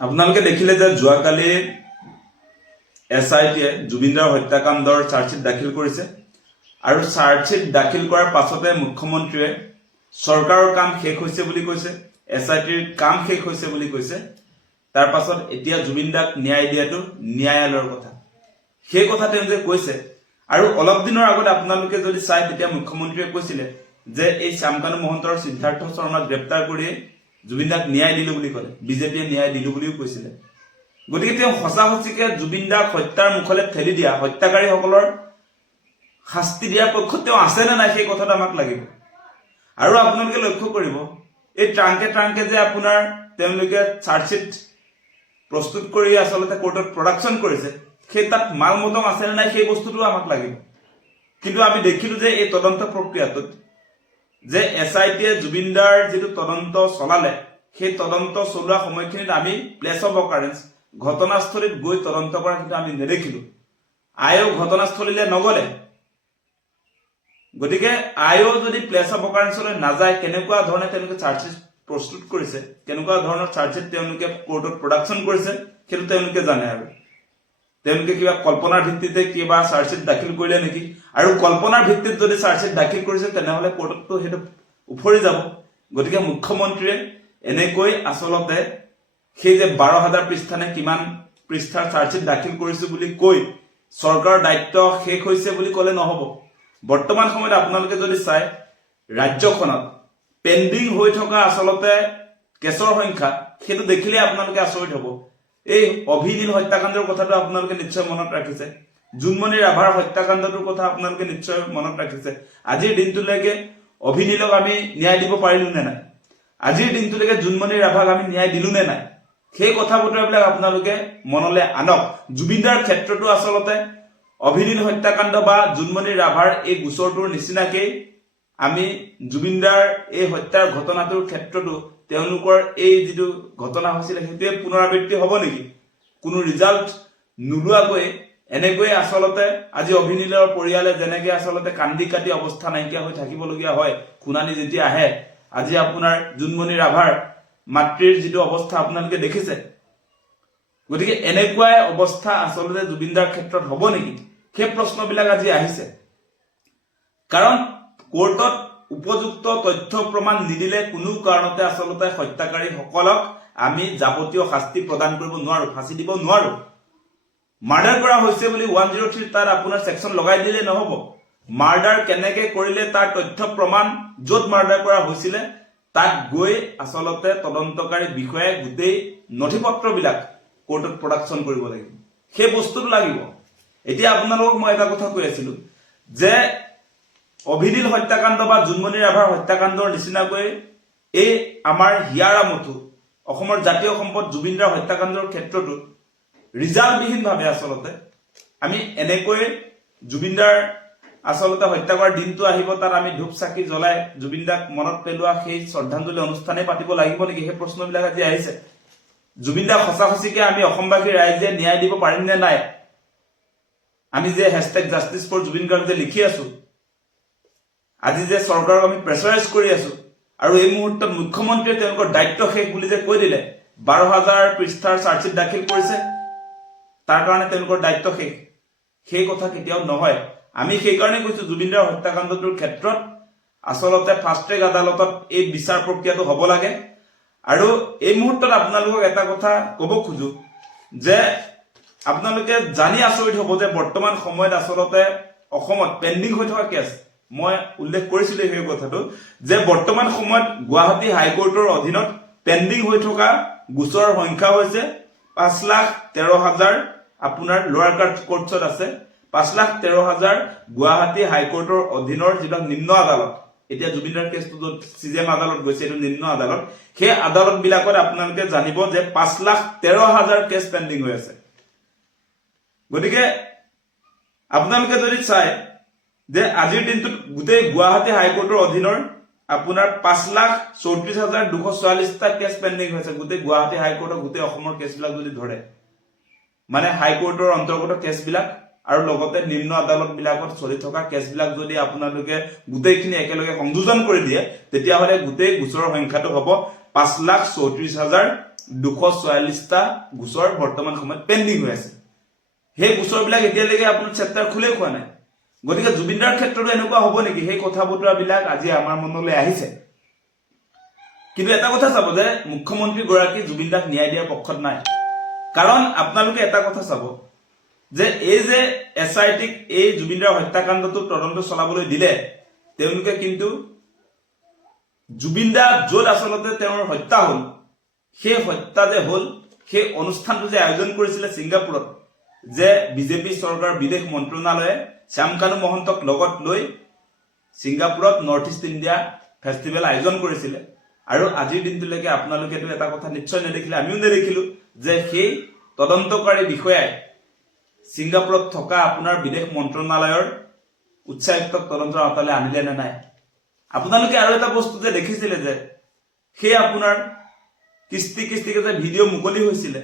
আপোনালোকে দেখিলে যে যোৱাকালি SIT জুবিনদাৰ হত্যাকাণ্ডৰ চাৰ্জশ্বিট দাখিল কৰিছে আৰু চাৰ্জশ্বিট দাখিল কৰাৰ পাছতে মুখ্যমন্ত্ৰীয়ে চৰকাৰৰ কাম শেষ হৈছে বুলি কৈছে, SITৰ কাম শেষ হৈছে বুলি কৈছে। তাৰ পাছত এতিয়া জুবিনদাক ন্যায় দিয়াটো ন্যায়ালয়ৰ কথা, সেই কথা তেওঁলোকে কৈছে। আৰু অলপ দিনৰ আগত আপোনালোকে যদি চাই তেতিয়া মুখ্যমন্ত্ৰীয়ে কৈছিলে যে এই শ্যামকানু মহন্ত আৰু সিদ্ধাৰ্থ শৰ্মাক গ্ৰেপ্তাৰ কৰি জুবিনদাক ন্যায় দিলো বুলি ক'লে, বিজেপিয়ে ন্যায় দিলো বুলিও কৈছিলে। গতিকে তেওঁ সঁচা সঁচিকে জুবিনদাক হত্যাৰ মুখলৈ ঠেলি দিয়া হত্যাকাৰীসকলৰ শাস্তি দিয়াৰ পক্ষত তেওঁ আছে নে নাই সেই কথাটো আমাক লাগিব। আৰু আপোনালোকে লক্ষ্য কৰিব এই ট্ৰাংকে যে আপোনাৰ তেওঁলোকে চাৰ্জশ্বিট প্ৰস্তুত কৰি আচলতে কোৰ্টত প্ৰডাকশ্যন কৰিছে, সেই তাত মাল মতম আছে নে নাই সেই বস্তুটো আমাক লাগিব। কিন্তু আমি দেখিলো যে এই তদন্ত প্ৰক্ৰিয়াটোত যে SITয়ে জুবিনদাৰ যিটো তদন্ত চলালে, সেই তদন্ত চলোৱা সময়খিনিত আমি প্লেচ অফ অকাৰেন্স ঘটনাস্থলীত গৈ তদন্ত কৰা কিন্তু আমি নেদেখিলো। আয়োগ ঘটনাস্থলীলৈ নগলে। গতিকে আয়োগ যদি প্লেচ অফ অকাৰেন্সলৈ নাযায়, কেনেকুৱা ধৰণে তেওঁলোকে চাৰ্জশ্বিট প্ৰস্তুত কৰিছে, কেনেকুৱা ধৰণৰ চাৰ্জশ্বিট তেওঁলোকে কোৰ্টত প্ৰডাকশ্যন কৰিছে, সেইটো তেওঁলোকে জানে। আৰু তেওঁলোকে কিবা কল্পনাৰ ভিত্তিতে কিবা চাৰ্জশ্বিট দাখিল কৰিলে নেকি? আৰু কল্পনাৰ ভিত্তিত যদি চাৰ্জশ্বিট দাখিল কৰিছে তেনেহলে কোৰ্টতটো সেইটো উফৰি যাব। গতিকে মুখ্যমন্ত্ৰীয়ে এনেকৈ আচলতে সেই যে 12,000 পৃষ্ঠা নে কিমান পৃষ্ঠাৰ চাৰ্জশ্বিট দাখিল কৰিছো বুলি কৈ চৰকাৰৰ দায়িত্ব শেষ হৈছে বুলি ক'লে নহব। বৰ্তমান সময়ত আপোনালোকে যদি চাই ৰাজ্যখনত পেন্ডিং হৈ থকা আচলতে কেছৰ সংখ্যা, সেইটো দেখিলে আপোনালোকে আচৰিত হ'ব। এই অভিনীল হত্যাকাণ্ডৰ কথাটো আপোনালোকে নিশ্চয় মনত ৰাখিছে, জোনমণি ৰাভাৰ হত্যাকাণ্ডটোৰ কথা আপোনালোকে নিশ্চয় মনত ৰাখিছে। আজিৰ দিনটোলৈকে অভিনীলক আমি ন্যায় দিব পাৰিলো নে নাই? আজিৰ দিনটোলৈকে জোনমণি ৰাভাক আমি ন্যায় দিলো নে নাই? সেই কথা বতৰাবিলাক আপোনালোকে মনলৈ আনক। জুবিনদাৰ ক্ষেত্ৰতো আচলতে অভিনীল হত্যাকাণ্ড বা জোনমণি ৰাভাৰ এই গোচৰটোৰ নিচিনাকেই আমি জুবিনদাৰ এই হত্যাৰ ঘটনাটোৰ ক্ষেত্ৰতো তেওঁলোকৰ এই যিটো ঘটনা হৈছিলে সেইটোৱে পুনৰাবৃত্তি হ'ব নেকি? কোনো ৰিজাল্ট নোলোৱাকৈ এনেকৈ আচলতে আজি অভিনীলৰ পৰিয়ালে যেনেকৈ আচলতে কান্দি কাটি অৱস্থা নাইকিয়া হৈ থাকিবলগীয়া হয় শুনানি যেতিয়া আহে, আজি আপোনাৰ জোনমণি ৰাভাৰ মাতৃৰ যিটো অৱস্থা আপোনালোকে দেখিছে। গতিকে এনেকুৱাই অৱস্থা আচলতে জুবিনদাৰ ক্ষেত্ৰত হ'ব নেকি? সেই প্ৰশ্নবিলাক আজি আহিছে। কাৰণ কোৰ্টত উপযুক্ত তথ্য প্ৰমাণ নিদিলে কোনো কাৰণতে আচলতে হত্যাকাৰীসকলক আমি যাৱতীয় শাস্তি প্ৰদান কৰিব নোৱাৰো, ফাঁচি দিব নোৱাৰো। মাৰ্ডাৰ কৰা হৈছে বুলি 103 তাত আপোনাৰ ছেকশ্যন লগাই দিলে নহব। মাৰ্ডাৰ কেনেকে কৰিলে তাৰ তথ্য প্ৰমাণ, য'ত মাৰ্ডাৰ কৰা হৈছিলে তাত গৈ আচলতে তদন্তকাৰী বিষয়াই গোটেই নথিপত্ৰবিলাক কোৰ্টত প্ৰডাকশ্যন কৰিব লাগিব। সেই বস্তুটো লাগিব। এতিয়া আপোনালোকক মই এটা কথা কৈ আছিলো যে অভিনীল হত্যাকাণ্ড বা জোনমণি ৰাভাৰ হত্যাকাণ্ডৰ নিচিনাকৈ এই আমাৰ হিয়াৰ আমঠু অসমৰ জাতীয় সম্পদ জুবিনদাৰ হত্যাকাণ্ডৰ ক্ষেত্ৰতো ৰিজাল্টবিহীনভাৱে আচলতে আমি এনেকৈ জুবিনদাৰ আচলতে হত্যা কৰাৰ দিনটো আহিব, তাত আমি ধূপ চাকি জ্বলাই জুবিনদাক মনত পেলোৱা সেই শ্ৰদ্ধাঞ্জলি অনুষ্ঠানে পাতিব লাগিব নেকি? সেই প্ৰশ্নবিলাক আজি আহিছে। জুবিনদাক সঁচা সঁচিকে আমি অসমবাসী ৰাইজে ন্যায় দিব পাৰিম নে নাই? আমি যে #জাষ্টিছ ফৰ জুবিন গাৰ্গ যে লিখি আছো, আজি যে চৰকাৰক আমি প্ৰেছাৰাইজ কৰি আছো, আৰু এই মুহূৰ্তত মুখ্যমন্ত্ৰীয়ে তেওঁলোকৰ দায়িত্ব শেষ বুলি যে কৈ দিলে, 12,000 পৃষ্ঠাৰ চাৰ্জশ্বিট দাখিল কৰিছে, তাৰ কাৰণে তেওঁলোকৰ দায়িত্ব শেষ, সেই কথা কেতিয়াও নহয়। আমি সেইকাৰণে কৈছো জুবিনদাৰ হত্যাকাণ্ডটোৰ ক্ষেত্ৰত আচলতে ফাষ্ট ট্ৰেক আদালতত এই বিচাৰ প্ৰক্ৰিয়াটো হ'ব লাগে। আৰু এই মুহূৰ্তত আপোনালোকক এটা কথা ক'ব খোজো যে আপোনালোকে জানি আচৰিত হ'ব যে বৰ্তমান সময়ত আচলতে অসমত পেণ্ডিং হৈ থকা কেছ, মই উল্লেখ কৰিছিলো সেই কথাটো যে বৰ্তমান সময়ত গুৱাহাটী হাইকোৰ্টৰ অধীনত পেণ্ডিং হৈ থকা গোচৰৰ সংখ্যা হৈছে 5,13,000। আপোনাৰ লোৱাৰ কোৰ্টছত আছে 5,13,000 গুৱাহাটী হাইকোৰ্টৰ অধীনৰ যিবিলাক নিম্ন আদালত, এতিয়া জুবিনদাৰ কেছটো য'ত CJM আদালত গৈছে এইটো নিম্ন আদালত, সেই আদালত বিলাকত আপোনালোকে জানিব যে 5,13,000 কেছ পেণ্ডিং হৈ আছে। গতিকে আপোনালোকে যদি চাই যে আজিৰ দিনটোত গোটেই গুৱাহাটী হাইকোৰ্টৰ অধীনৰ আপোনাৰ 5,34,244টা কেছ পেণ্ডিং হৈছে। গোটেই গুৱাহাটী হাইকোৰ্টৰ গোটেই অসমৰ কেছবিলাক যদি ধৰে, মানে হাইকোৰ্টৰ অন্তৰ্গত কেছবিলাক আৰু লগতে নিম্ন আদালত বিলাকত চলি থকা কেছবিলাক যদি আপোনালোকে গোটেইখিনি একেলগে সংযোজন কৰি দিয়ে, তেতিয়াহ'লে গোটেই গোচৰৰ সংখ্যাটো হ'ব 5,34,000 244টা গোচৰ বৰ্তমান সময়ত পেন্ডিং হৈ আছে সেই গোচৰবিলাক এতিয়ালৈকে আপোনাৰ চেপ্টাৰ খুলে খোৱা নাই গতিকে জুবিনদাৰ ক্ষেত্ৰতো এনেকুৱা হ'ব নেকি সেই কথা বতৰাবিলাক আজি আমাৰ মনলৈ আহিছে কিন্তু এটা কথা চাব যে মুখ্যমন্ত্ৰী গৰাকী জুবিনদাক ন্যায় দিয়াৰ পক্ষত নাই কাৰণ আপোনালোকে এটা কথা চাব যে এই যে এছআইটিক এই জুবিনদাৰ হত্যাকাণ্ডটো তদন্ত চলাবলৈ দিলে তেওঁলোকে কিন্তু জুবিনদা য'ত আচলতে তেওঁৰ হত্যা হ'ল সেই হত্যা যে হ'ল সেই অনুষ্ঠানটো যে আয়োজন কৰিছিলে ছিংগাপুৰত যে বিজেপি চৰকাৰ বিদেশ মন্ত্ৰণালয়ে শ্যামকানু মহন্তক লগত লৈ ছিংগাপুৰত নৰ্থ ইষ্ট ইণ্ডিয়া ফেষ্টিভেল আয়োজন কৰিছিলে আৰু আজিৰ দিনটোলৈকে আপোনালোকেতো এটা কথা নিশ্চয় নেদেখিলে আমিও নেদেখিলো যে সেই তদন্তকাৰী বিষয়াই ছিংগাপুৰত থকা আপোনাৰ বিদেশ মন্ত্ৰণালয়ৰ উচ্চায়ুক্তক তদন্তৰ আওতালৈ আনিলে নে নাই আপোনালোকে আৰু এটা বস্তু যে দেখিছিলে যে সেই আপোনাৰ কিস্তিকে যে ভিডিঅ' মুকলি হৈছিলে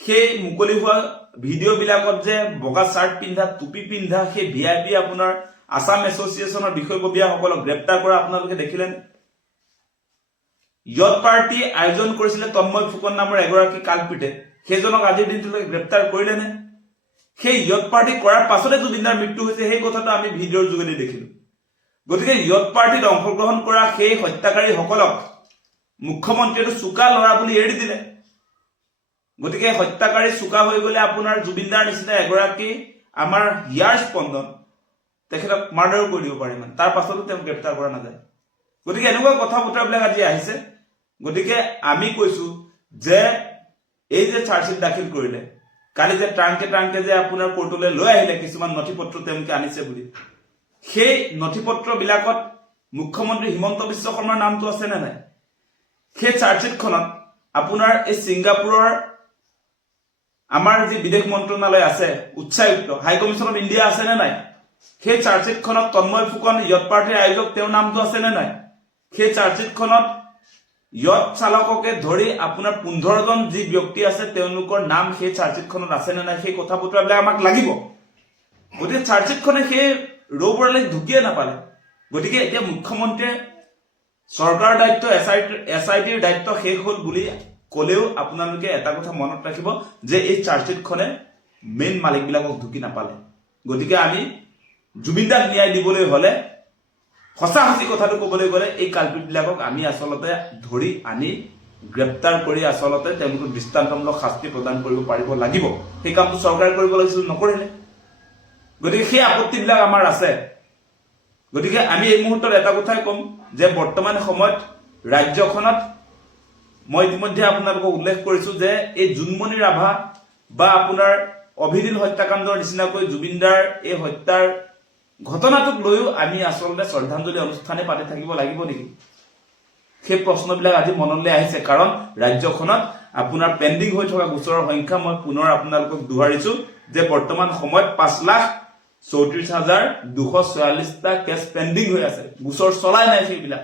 সেই মুকলি হোৱা ভিডিঅ' বিলাকত যে বগা চাৰ্ট পিন্ধা টুপি পিন্ধা সেই ভিআইপি আপোনাৰ আসাম এছ'চিয়েশ্যনৰ বিষয়ববীয়াসকলক গ্ৰেপ্তাৰ কৰা আপোনালোকে দেখিলে ইয়ত পাৰ্টি আয়োজন কৰিছিলে তন্ময় ফুকন নামৰ এগৰাকী কালপিটে সেইজনক আজিৰ দিনটোলৈকে গ্ৰেপ্তাৰ কৰিলে নে সেই ইয়ত পাৰ্টি কৰাৰ পাছতে জুবিনদাৰ মৃত্যু হৈছে সেই কথাটো আমি ভিডিঅ'ৰ যোগেদি দেখিলো গতিকে ইয়ত পাৰ্টিত অংশগ্ৰহণ কৰা সেই হত্যাকাৰীসকলক মুখ্যমন্ত্ৰীয়ে চুকা লৰা বুলি এৰি দিলে গতিকে হত্যাকাৰী চুকা হৈ গলে আপোনাৰ জুবিনদাৰ নিচিনা এগৰাকী আমাৰ হিয়াৰ স্পন্দন তেখেতক মাৰ্ডাৰ কৰি দিব পাৰি মানে তাৰ পাছতো তেওঁক গ্ৰেপ্তাৰ কৰা নাযায় গতিকে এনেকুৱা কথা বতৰাবিলাক আজি আহিছে গতিকে আমি কৈছো যে এই যে চাৰ্জশ্বিট দাখিল কৰিলে কালি যে ট্ৰাংকে যে আপোনাৰ কোৰ্টলৈ লৈ আহিলে কিছুমান নথিপত্ৰ তেওঁলোকে আনিছে বুলি সেই নথিপত্ৰবিলাকত মুখ্যমন্ত্ৰী হিমন্ত বিশ্ব শৰ্মাৰ নামটো আছে নে নাই সেই চাৰ্জশ্বিটখনত আপোনাৰ এই ছিংগাপুৰৰ আমাৰ যি বিদেশ মন্ত্ৰণালয় আছে উচ্চায়ুক্ত হাই কমিশ্যন অফ ইণ্ডিয়া আছে নে নাই সেই চাৰ্জশ্বিটখনত তন্ময় ফুকন ইয়ত পাৰ্টিৰ আয়োজক তেওঁৰ নামটো আছে নে নাই সেই চাৰ্জশ্বিটখনত ইয়ত চালককে ধৰি আপোনাৰ 15জন যি ব্যক্তি আছে তেওঁলোকৰ নাম সেই চাৰ্জশ্বিটখনত আছে নে নাই সেই কথা বতৰাবিলাক আমাক লাগিব গতিকে চাৰ্জশ্বিটখনে সেই ৰৌবৰালৈ ঢুকিয়ে নাপালে গতিকে এতিয়া মুখ্যমন্ত্ৰীয়ে চৰকাৰৰ দায়িত্ব এছআইটিৰ দায়িত্ব শেষ হ'ল বুলি কলেও আপোনালোকে এটা কথা মনত ৰাখিব যে এই চাৰ্জশ্বিটখনে মেইন মালিকবিলাকক ঢুকি নাপালে গতিকে আমি জুবিনদাক ন্যায় দিবলৈ হলে সঁচা কথাটো ক'বলৈ গ'লে এই কালপিটবিলাকক আমি আচলতে ধৰি আনি গ্ৰেপ্তাৰ কৰি আচলতে তেওঁলোকক দৃষ্টান্তমূলক শাস্তি প্ৰদান কৰিব পাৰিব লাগিব সেই কামটো চৰকাৰে কৰিব লাগিছিল নকৰিলে গতিকে সেই আপত্তিবিলাক আমাৰ আছে গতিকে আমি এই মুহূৰ্তত এটা কথাই ক'ম যে বৰ্তমান সময়ত ৰাজ্যখনত মই ইতিমধ্যে আপোনালোকক উল্লেখ কৰিছো যে এই জুনমণি ৰাভা বা আপোনাৰ অভিদিন হত্যাকাণ্ডৰ নিচিনাকৈ জুবিনদাৰ এই হত্যাৰ ঘটনাটোক লৈও আমি আচলতে শ্ৰদ্ধাঞ্জলি অনুষ্ঠানে পাতি থাকিব লাগিব নেকি সেই প্ৰশ্নবিলাক আজি মনলৈ আহিছে কাৰণ ৰাজ্যখনত আপোনাৰ পেন্ডিং হৈ থকা গোচৰৰ সংখ্যা মই পুনৰ আপোনালোকক দোহাৰিছো যে বৰ্তমান সময়ত 5,34,244টা কেছ পেন্ডিং হৈ আছে গোচৰ চলাই নাই সেইবিলাক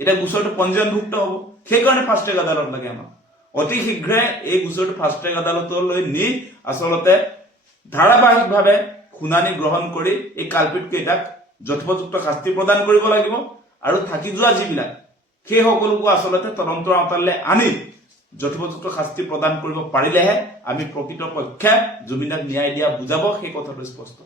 এটা গোচৰটো পঞ্জীয়নভুক্ত হ'ব সেইকাৰণে ফাষ্ট ট্ৰেক আদালত লাগে আমাক অতি শীঘ্ৰে এই গোচৰটো ফাষ্ট ট্ৰেক আদালতলৈ নি আচলতে ধাৰাবাহিকভাৱে শুনানি গ্ৰহণ কৰি এই কালপিট কেইটাক যথোপযুক্ত শাস্তি প্ৰদান কৰিব লাগিব আৰু থাকি যোৱা যিবিলাক সেই সকলোকো আচলতে তদন্তৰ আওতালৈ আনি যথোপযুক্ত শাস্তি প্ৰদান কৰিব পাৰিলেহে আমি প্ৰকৃতপক্ষে জুবিনদাক ন্যায় দিয়া বুজাব সেই কথাটো স্পষ্ট